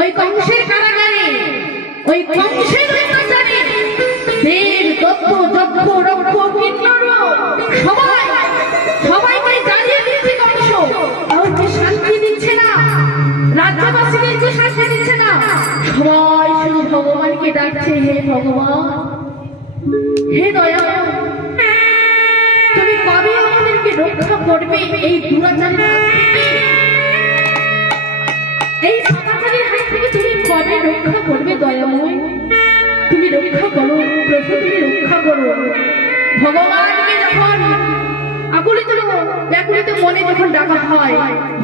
ওই কংসের কারাগারে ওই কংসের অত্যাচারে দেব দত্ত যজ্ঞ রক্ষ কিন্নর সবাইকে জ্বালিয়ে দিচ্ছে কংস। কাউকে শান্তি দিচ্ছে না, রাজ্যবাসীদেরকে শান্তি দিচ্ছে না। সবাই শুধু ভগবানকে ডাকছে, হে ভগবান, হে দয়া, তুমি কবে আমাদেরকে রক্ষা করবে এই দুরাচারের হাত থেকে? এই পাপাচারের হাত থেকে তুমি কবে রক্ষা করবে দয়াময়? তুমি রক্ষা করো প্রভু, তুমি রক্ষা করো। ভগবানকে যখন আকুলিত ব্যাকুলিত মনে যখন ডাকা হয়,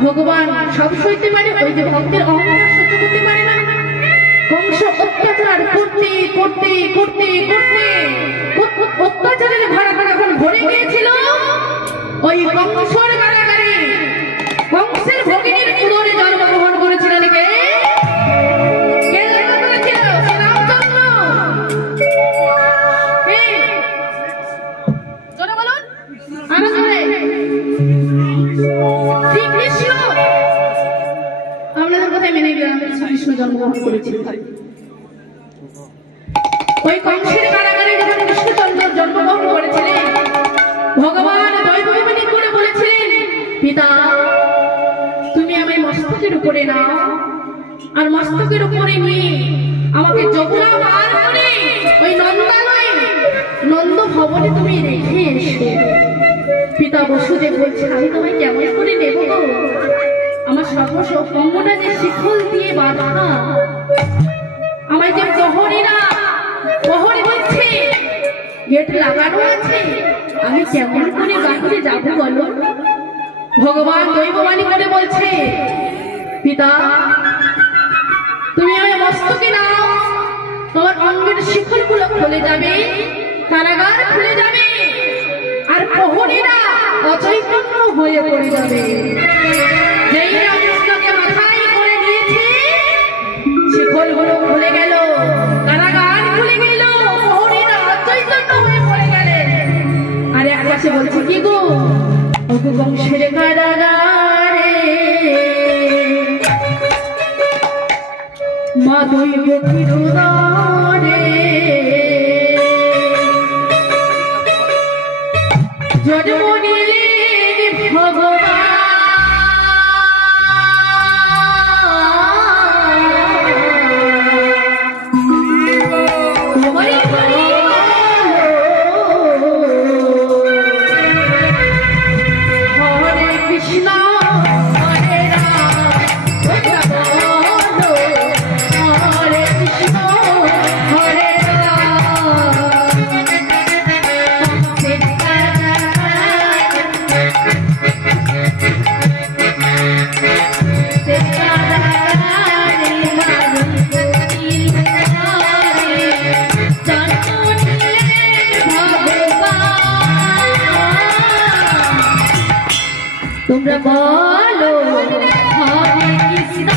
ভগবান সব সইতে পারে, ওই যে ভক্তের অহংকার সহ্য করতে পারে না। কংস অত্যাচার করতে করতে করতে করতে অত্যাচারের ভাড়া যখন ভরে গিয়েছিল, ওই কংসের কারাগারে কংসের ভগিনীর উদরে জন্মগ্রহণ করেছিলেন কে? আপনাদের কথায় মেনে গেলাম, শ্রীকৃষ্ণ জন্মগ্রহণ করেছিলেন। ওই কংসের কারাগারে যখন কৃষ্ণচন্দ্র জন্মগ্রহণ করেছিলেন, ভগবান দৈববাণী করে বলেছিলেন, পিতা তুমি আমার মস্তকের উপরে নাও, আর মস্তকের উপরে নিয়ে আমাকে যমুনা পার করে ওই নন্দালয়ে নন্দ ভবনে তুমি রেখে এসো। পিতা বসুদেব বলছে, আমি তোমায় কেমন করে নেব গো? আমার সর্বস্ব অঙ্গটা যে শিখল দিয়ে বাঁধা, আমায় যে প্রহরী হচ্ছে, গেট লাগানো আছে, আমি কেমন করে বাহিরে যাবো বলো? ভগবান দৈববাণী করে বলছে, পিতা তুমি আমার মস্তকে নাও, তোমার অঙ্গের শিখল গুলো খুলে যাবে, কারাগার খুলে যাবে, আর প্রহরীরা অচৈতন্য হয়ে পড়ে যাবে। যেই মস্তকে মাথায় করে নিয়েছে, শিখল গুলো খুলে গেল, কারাগার খুলে গেল, প্রহরীরা অচৈতন্য হয়ে পড়ে গেলেন। আর এক পাশে বলছে, কি গো কংসের কারাগারে মা দৈব কিরোদারে জন্ম নিলেন ভগবান। তোমরা বলো হরে কৃষ্ণ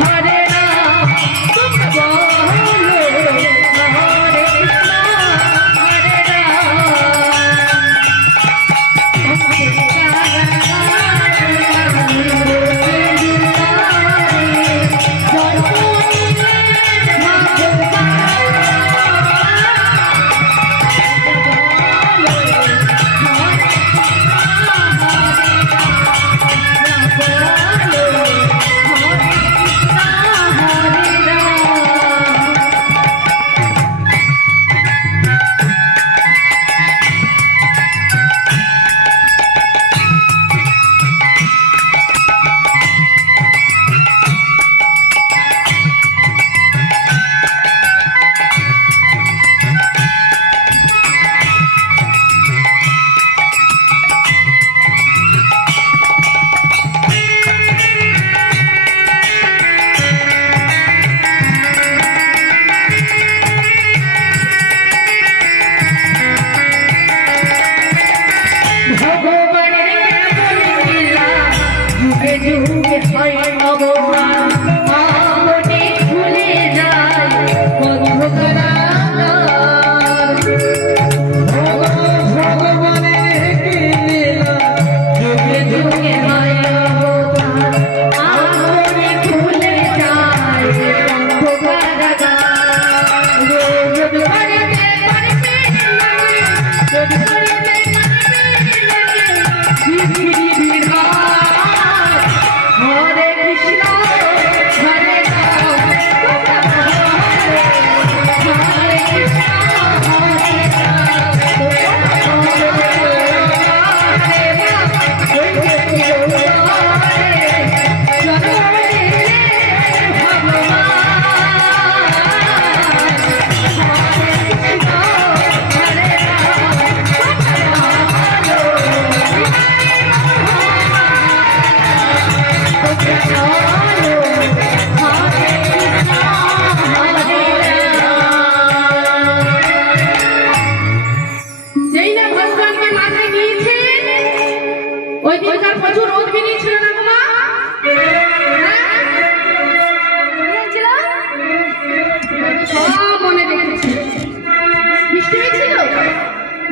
হরে রাম, তোমরা বলো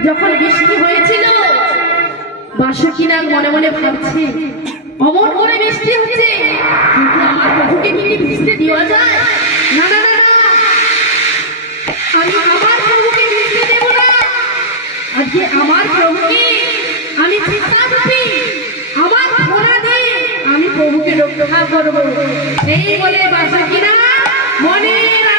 যখন বৃষ্টি হয়েছিল, বাসুকিনাগ মনে মনে ভাবছে অমন করে বৃষ্টি হচ্ছে, কিন্তু আমার প্রভুকে কি ভিজতে দেওয়া যায়? না না না, আমি আমার প্রভুকে ভিজতে দেব না। আজকে আমার প্রভুকে আমি চিন্তারূপী আমার ঘোড়া দিয়ে আমি প্রভুকে রক্ষা করবো। এই বলে বাসুকিনাগ মনের